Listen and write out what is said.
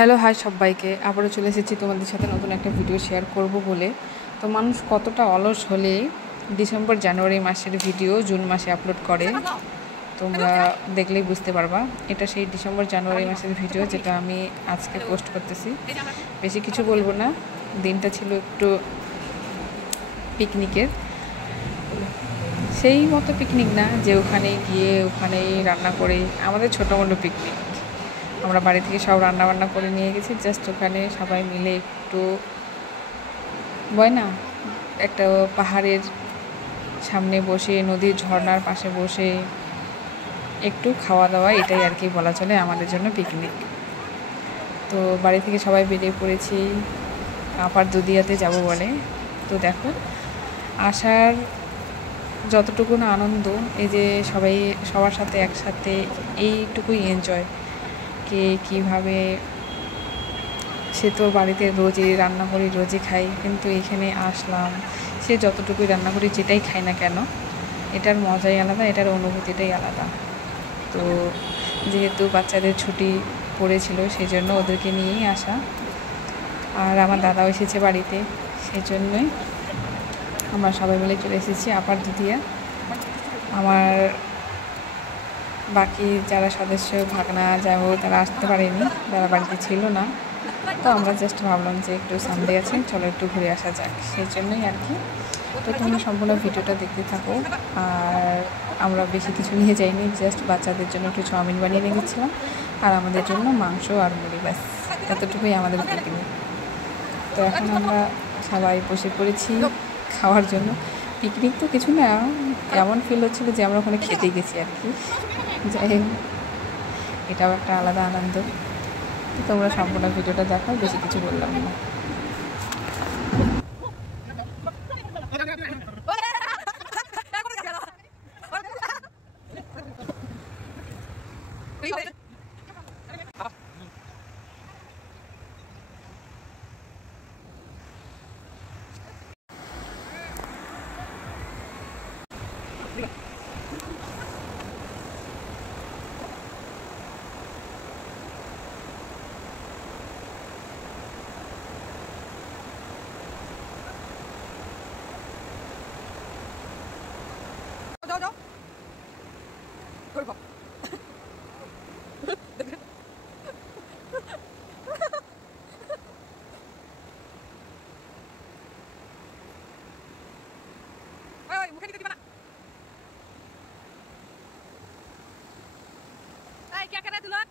Hello hi সবাইকে, আবারও চলে এসেছি তোমাদের সাথে নতুন একটা ভিডিও শেয়ার করব বলে। তো মানুষ কতটা অলস হলে ডিসেম্বর জানুয়ারি মাসের ভিডিও জুন মাসে আপলোড করে তোমরা দেখলেই বুঝতে পারবা। এটা সেই ডিসেম্বর জানুয়ারি মাসের ভিডিও যেটা আমি আজকে পোস্ট করতেছি। বেশি কিছু বলবো না, দিনটা ছিল একটু পিকনিকের, সেই মতো পিকনিক না যে ওখানে গিয়ে ওখানেই রান্না করে, আমাদের ছোটো মোটো পিকনিক। আমরা বাড়ি থেকে সব রান্নাবান্না করে নিয়ে গেছি, জাস্ট ওখানে সবাই মিলে একটু বয় না, একটা পাহাড়ের সামনে বসে নদীর ঝর্ণার পাশে বসে একটু খাওয়া দাওয়া, এটাই আর কি বলা চলে আমাদের জন্য পিকনিক। তো বাড়ি থেকে সবাই বেরিয়ে পড়েছি আপার দুদিয়াতে যাব বলে। তো দেখো আসার যতটুকু না আনন্দ, এই যে সবাই সবার সাথে একসাথে এইটুকুই এনজয়। কে কীভাবে, সে তো বাড়িতে রোজই রান্না করি, রোজই খাই, কিন্তু এখানে আসলাম, সে যতটুকুই রান্না করি যেটাই খাই না কেন, এটার মজাই আলাদা, এটার অনুভূতিটাই আলাদা। তো যেহেতু বাচ্চাদের ছুটি পড়েছিল সেই জন্য ওদেরকে নিয়েই আসা, আর আমার দাদাও এসেছে বাড়িতে, সেই জন্যই আমরা সবাই মিলে চলে এসেছি আপার দুদিয়া। আমার বাকি যারা সদস্য ভাগনা যাবো তারা আসতে পারেনি, যারা বাড়িতে ছিল না। তো আমরা জাস্ট ভাবলাম যে একটু সানডে আছে, চলো একটু ঘুরে আসা যাক, সেই জন্যই আর কি। তো তোমরা সম্পূর্ণ ভিডিওটা দেখতে থাকো। আর আমরা বেশি কিছু নিয়ে যাইনি, জাস্ট বাচ্চাদের জন্য একটু চাউমিন বানিয়ে নিয়ে গেছিলাম, আর আমাদের জন্য মাংস আর মুড়ি, ব্যাস এতটুকুই আমাদের পিকনিক। তো এখন আমরা সবাই বসে পড়েছি খাওয়ার জন্য। পিকনিক তো কিছু না, এমন ফিল হচ্ছিলো যে আমরা ওখানে খেতে গেছি আর কি। যাই হোক, এটাও একটা আলাদা আনন্দ। তোমরা সম্পূর্ণ ভিডিওটা দেখো, বেশি কিছু বললাম না। যাও যাও করবো। মুখে দিতে দিবা না, এই কে করে দুলক।